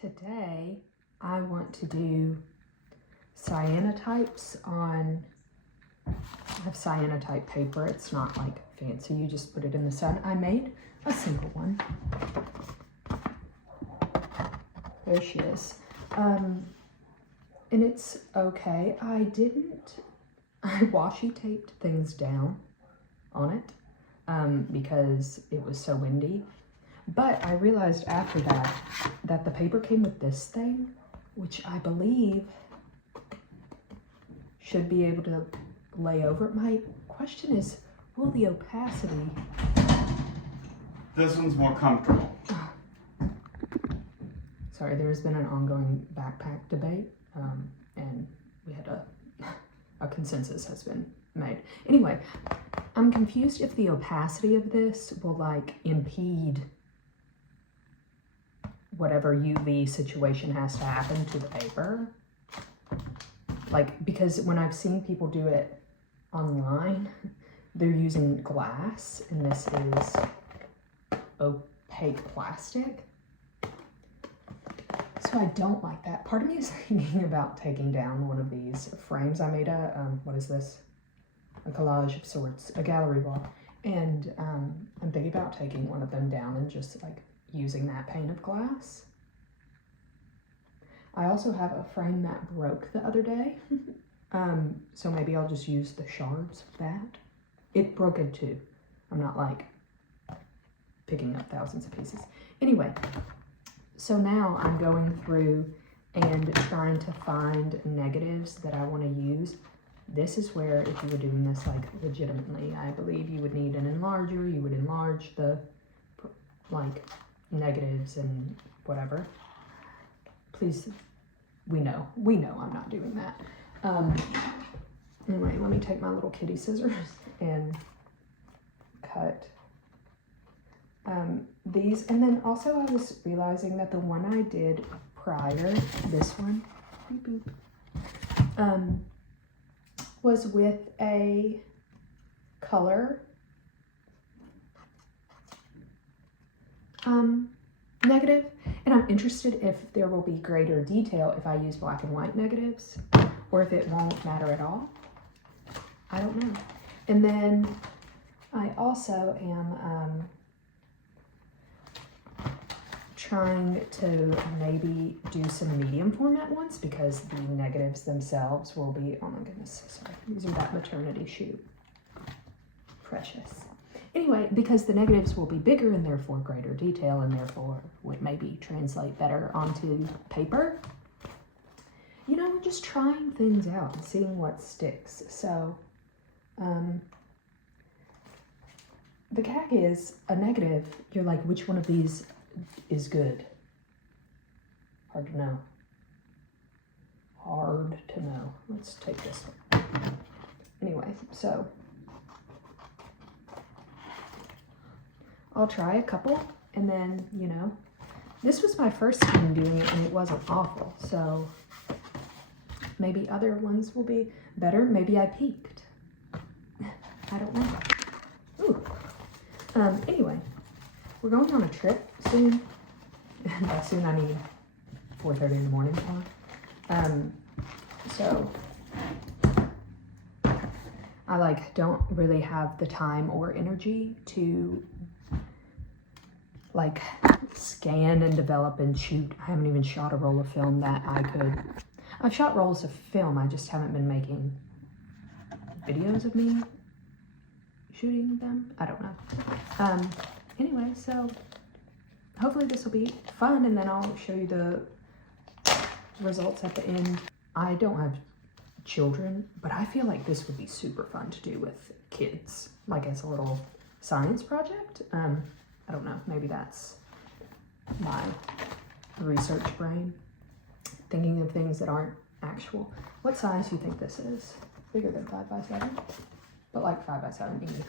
Today, I want to do cyanotypes on, I have cyanotype paper. It's not like fancy, you just put it in the sun. I made a single one. There she is. And it's okay. I washi taped things down on it because it was so windy. But I realized after that the paper came with this thing, which I believe should be able to lay over it. My question is, will the opacity... This one's more comfortable. Sorry, there's been an ongoing backpack debate, and we had a consensus has been made. Anyway, I'm confused if the opacity of this will like impede whatever UV situation has to happen to the paper. Like, because when I've seen people do it online, they're using glass, and this is opaque plastic. So I don't like that. Part of me is thinking about taking down one of these frames. I made what is this? A collage of sorts, a gallery wall. And I'm thinking about taking one of them down and just like using that pane of glass. I also have a frame that broke the other day. So maybe I'll just use the shards of that. It broke in two. I'm not like picking up thousands of pieces. Anyway, so now I'm going through and trying to find negatives that I want to use. This is where, if you were doing this like legitimately, I believe you would need an enlarger. You would enlarge the like negatives and whatever. Please, we know I'm not doing that. Anyway, let me take my little kitty scissors and cut these. And then also I was realizing that the one I did prior, this one, beep, beep, was with a color negative, and I'm interested if there will be greater detail if I use black and white negatives, or if it won't matter at all. I don't know. And then I also am trying to maybe do some medium format ones, because the negatives themselves will be, oh my goodness, sorry, these are that maternity shoot. Precious. Anyway, because the negatives will be bigger and therefore greater detail, and therefore would maybe translate better onto paper. You know, we're just trying things out and seeing what sticks. So, the gag is a negative. You're like, which one of these is good? Hard to know. Hard to know. Let's take this one. Anyway, so I'll try a couple, and then, you know, this was my first time doing it and it wasn't awful. So maybe other ones will be better. Maybe I peaked. I don't know. Ooh. Anyway, we're going on a trip soon. And by soon I mean 4:30 in the morning. So I like don't really have the time or energy to like scan and develop and shoot. I haven't even shot a roll of film that I could. I've shot rolls of film, I just haven't been making videos of me shooting them. I don't know. Anyway, so hopefully this will be fun, and then I'll show you the results at the end. I don't have children, but I feel like this would be super fun to do with kids, like as a little science project. I don't know, maybe that's my research brain, thinking of things that aren't actual. What size do you think this is? Bigger than 5x7, but like 5x7 easy.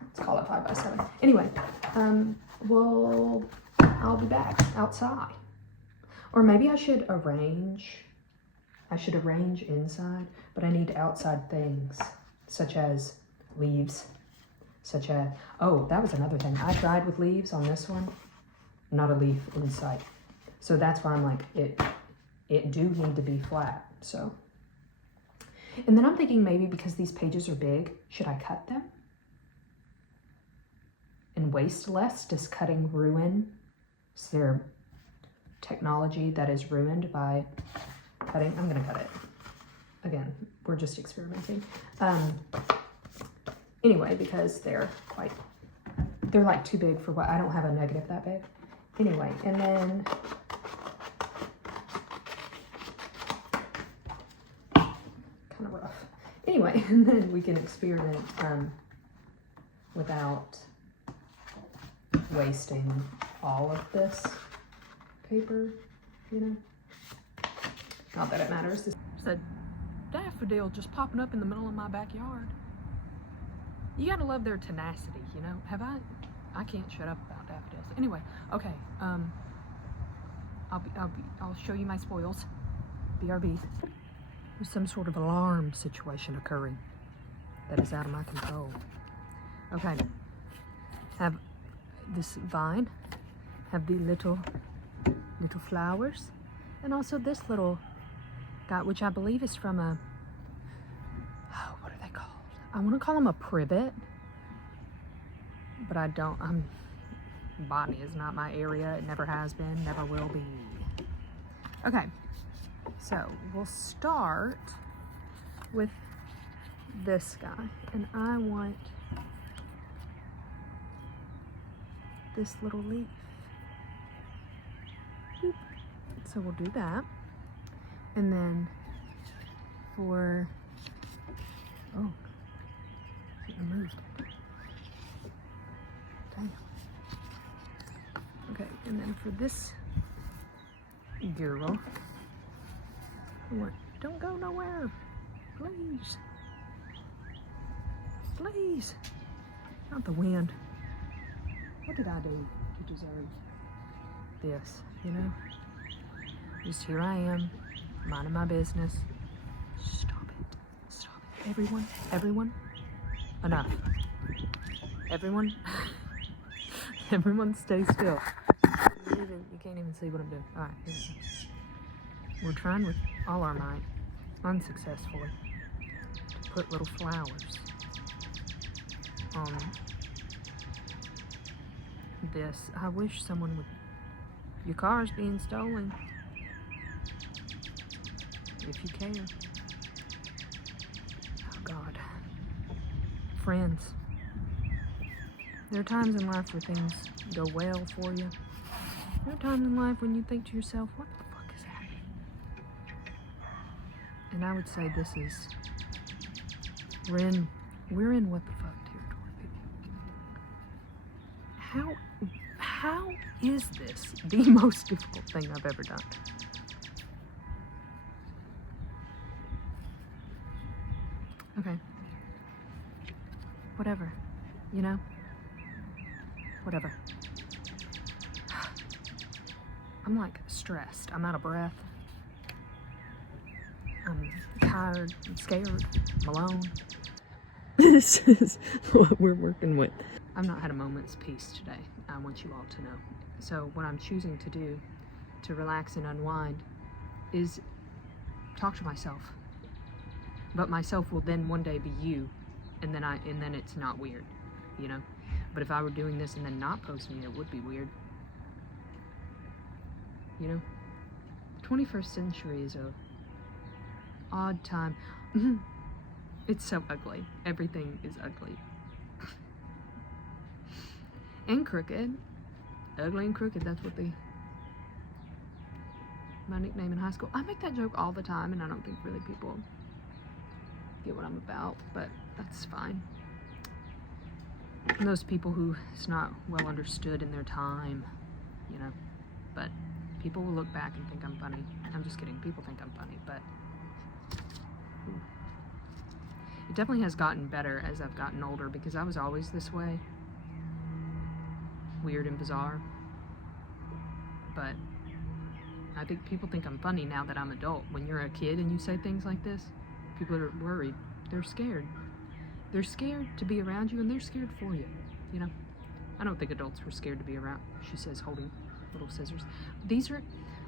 Let's call it 5x7. Anyway, I'll be back outside. Or maybe I should arrange inside, but I need outside things, such as leaves, oh, that was another thing. I tried with leaves on this one. not a leaf in sight. So that's why I'm like, it do need to be flat, so. And then I'm thinking maybe because these pages are big, should I cut them? And waste less? Does cutting ruin? Is there technology that is ruined by cutting? I'm gonna cut it. Again, we're just experimenting. Anyway, because they're like too big for what, I don't have a negative that big. Anyway, and then kind of rough. Anyway, and then we can experiment without wasting all of this paper, you know? Not that it matters. There's a daffodil just popping up in the middle of my backyard. You gotta love their tenacity, you know? I can't shut up about daffodils. Anyway, okay, I'll show you my spoils. BRB. There's some sort of alarm situation occurring that is out of my control. Okay, have this vine, have the little flowers, and also this little guy, which I believe is from a, oh, what are they called? I want to call them a privet, but I don't. Botany is not my area. It never has been, never will be. Okay, so we'll start with this guy, and I want this little leaf. Boop. So we'll do that, and then for, oh, it removed it. Damn. Okay, and then for this girl, don't go nowhere, please, please, not the wind. What did I do to deserve this, you know? Just here I am, minding my business. Stop it, everyone, enough. Everyone stay still. You can't even see what I'm doing. All right, here we go. We're trying with all our might, unsuccessfully, to put little flowers on this. I wish someone would, your car's being stolen, if you care. Oh God. Friends, there are times in life where things go well for you. There are times in life when you think to yourself, what the fuck is happening? And I would say this is, we're in what the fuck territory, people. How is this the most difficult thing I've ever done? Okay. Whatever, you know? Whatever. I'm like stressed. I'm out of breath. I'm tired. I'm scared. I'm alone. This is what we're working with. I've not had a moment's peace today. I want you all to know. So what I'm choosing to do to relax and unwind is talk to myself. But myself will then one day be you, and then it's not weird, you know? But if I were doing this and then not posting it, it would be weird. You know? The 21st century is a odd time. It's so ugly. Everything is ugly. And crooked. Ugly and crooked, that's what my nickname in high school. I make that joke all the time, and I don't think really people get what I'm about, but that's fine. And those people who it's not well understood in their time, you know, but people will look back and think I'm funny. I'm just kidding. People think I'm funny, but ooh. It definitely has gotten better as I've gotten older, because I was always this way. Weird and bizarre. But I think people think I'm funny now that I'm adult. When you're a kid and you say things like this, people are worried. They're scared. They're scared to be around you, and they're scared for you, you know? I don't think adults were scared to be around, she says, holding little scissors. These are,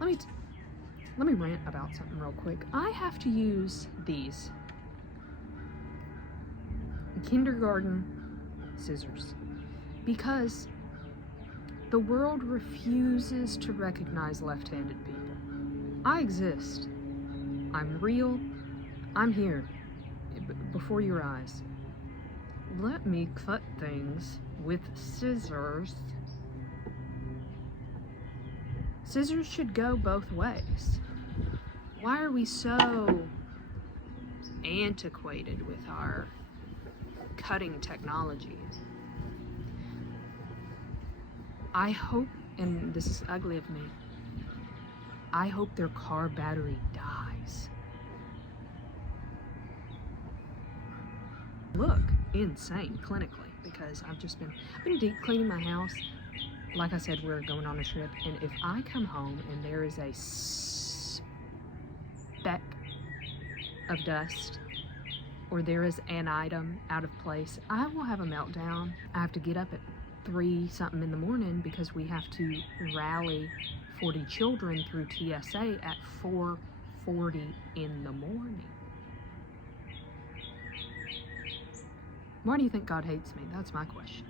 let me rant about something real quick. I have to use these kindergarten scissors because the world refuses to recognize left-handed people. I exist. I'm real. I'm here before your eyes. Let me cut things with scissors. Scissors should go both ways. Why are we so antiquated with our cutting technology? I hope, and this is ugly of me, I hope their car battery dies. Look insane clinically because I've been deep cleaning my house. Like I said, we're going on a trip, and if I come home and there is a speck of dust or there is an item out of place, I will have a meltdown. I have to get up at 3 something in the morning because we have to rally 40 children through TSA at 4:40 in the morning. Why do you think God hates me? That's my question.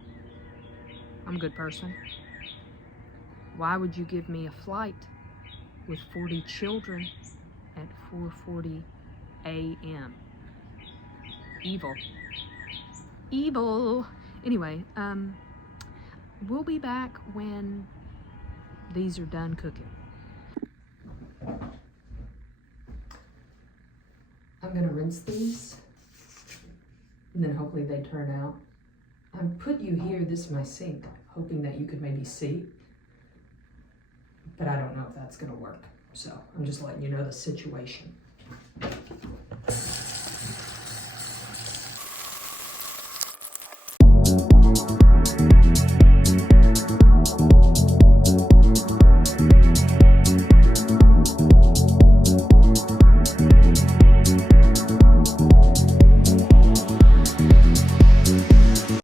I'm a good person. Why would you give me a flight with 40 children at 4:40 a.m.? Evil. Evil. Anyway, we'll be back when these are done cooking. I'm gonna rinse these and then hopefully they turn out. I put you here, this is my sink, hoping that you could maybe see, but I don't know if that's gonna work. So I'm just letting you know the situation.